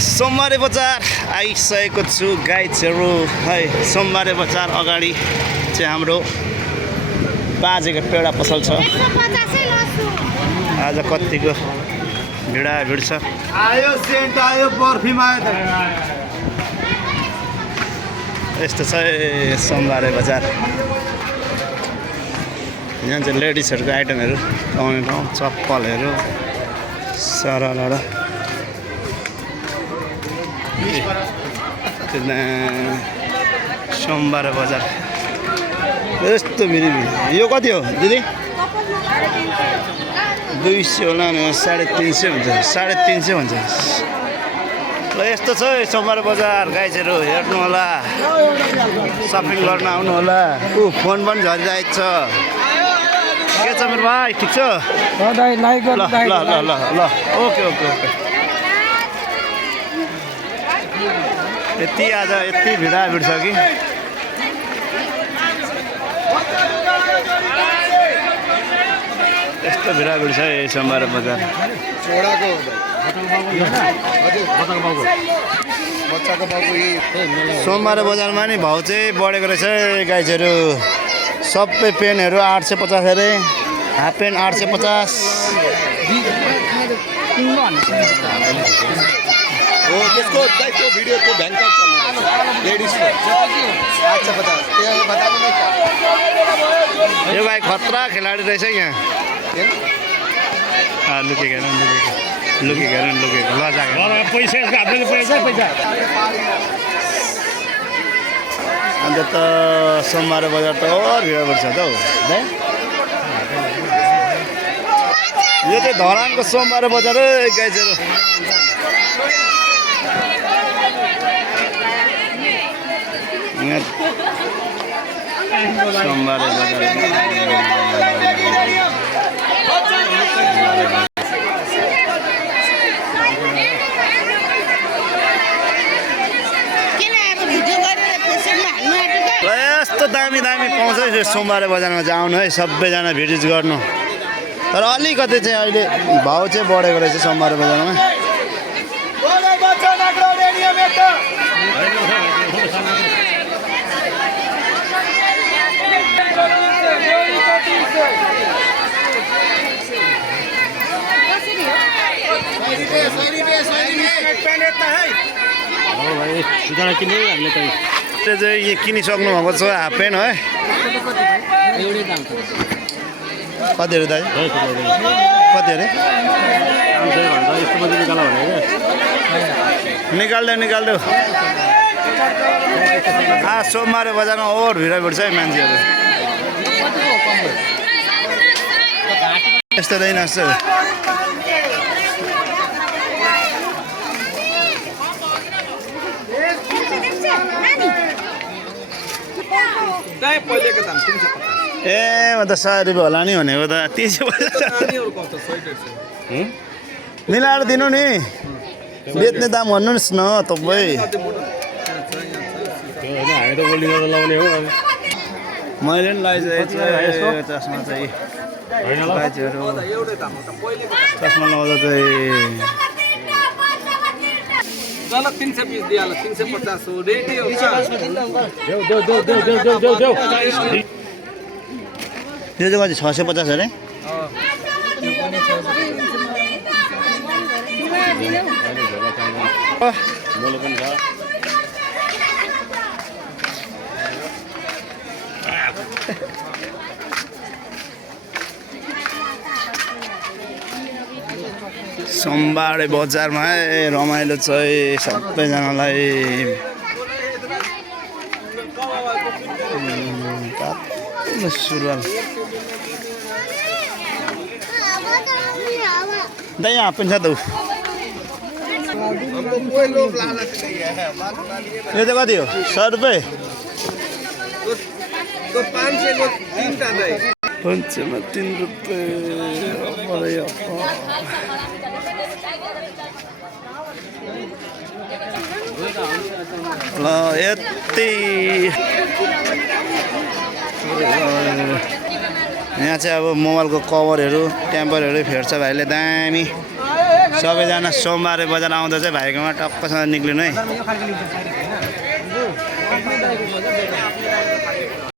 सोमबारे बजार आइसकेको छु गाइजहरू है। सोमबारे बजार अगाडि चाहिँ हाम्रो बाजेको पेडा पसल छ। आज कतिको भिडाभिड छ। आयो सेन्ट आयो पर्फ्युम आयो त। यस्तो छ सोमबारे बजार। यहाँ चाहिँ लेडिजहरूको आइटमहरू पाउने ठाउँ, चप्पलहरू सरलहरू सोमबारे बजार यस्तो भिडी। यो कति हो दिदी? 200 होला नि, 350 हुन्छ, 350 भन्छ। ल यस्तो छ सोमबारे बजार गाइजहरू, हेर्नु होला, सपिङ गर्न आउनु होला। फोन पनि झरिरहेको छ। के छ मेरो भाइ, ठिक छ? ल ल ल ल ल ओके ओके ओके। यति आज यति भिडाभिड छ कि यस्तो भिडाभिड छ सोमबारे बजार। सोमबारे बजारमा नि भाउ चाहिँ बढेको रहेछ गाइजहरू। सबै पेनहरू 850 अरे, हाफ पेन्ट 850। हो त्यसको दाइको भिडियोको भ्याङ्कर चल्नु लेडिजको 850। त्यो बताउनु न। यो भाइ खतरा खेलाडी रहेछ यहाँ। लुकेको पैसा अन्त त सोमबारे बजार त भिड छ त हौ। यो चाहिँ धरानको सोमबारे बजार गाइजहरू। सोमबारे बजार यस्तो दामी दामी पाउँछ सोमबारे बजारमा चाहिँ आउनु है सबैजना भिजिट गर्नु। तर अलिकति चाहिँ अहिले भाउ चाहिँ बढेको रहेछ सोमबारे बजारमा। त्यो चाहिँ यो किनिसक्नु भएको छ हाफ पेन्ट है। कति अरे दाइ? कति अरे? निकाल्देऊ। सोमबारे बजारमा ओभर भिडाभिड छ है मान्छेहरू। यस्तो दैन यस्तो। ए म त 100 रुपियाँ होला नि भनेको त 350 मिलाएर दिनु नि। बेच्ने दाम भन्नुहोस् न तपाईँ। मैले पनि लगाइसकेको छु चस्मा चाहिँ। चस्मा लगाउँदा चाहिँ 320 दिइहाल्नु। 350 हो रेडी हो। यो चाहिँ कति 650 अरे? सोमबारे बजारमा रमाइलो छ सबैजनालाई। सुरुवाल दाइ यहाँ पनि छ त। यो चाहिँ कति हो? 100 रुपियाँ। 500मा 3 रुपियाँ। ल यति यहाँ चाहिँ अब मोबाइलको कभरहरू टेम्परहरू फेर्छ भाइले दामी। सबैजना सोमबारे बजार आउँदा चाहिँ भाइकोमा टक्कसँग निक्लिनु है।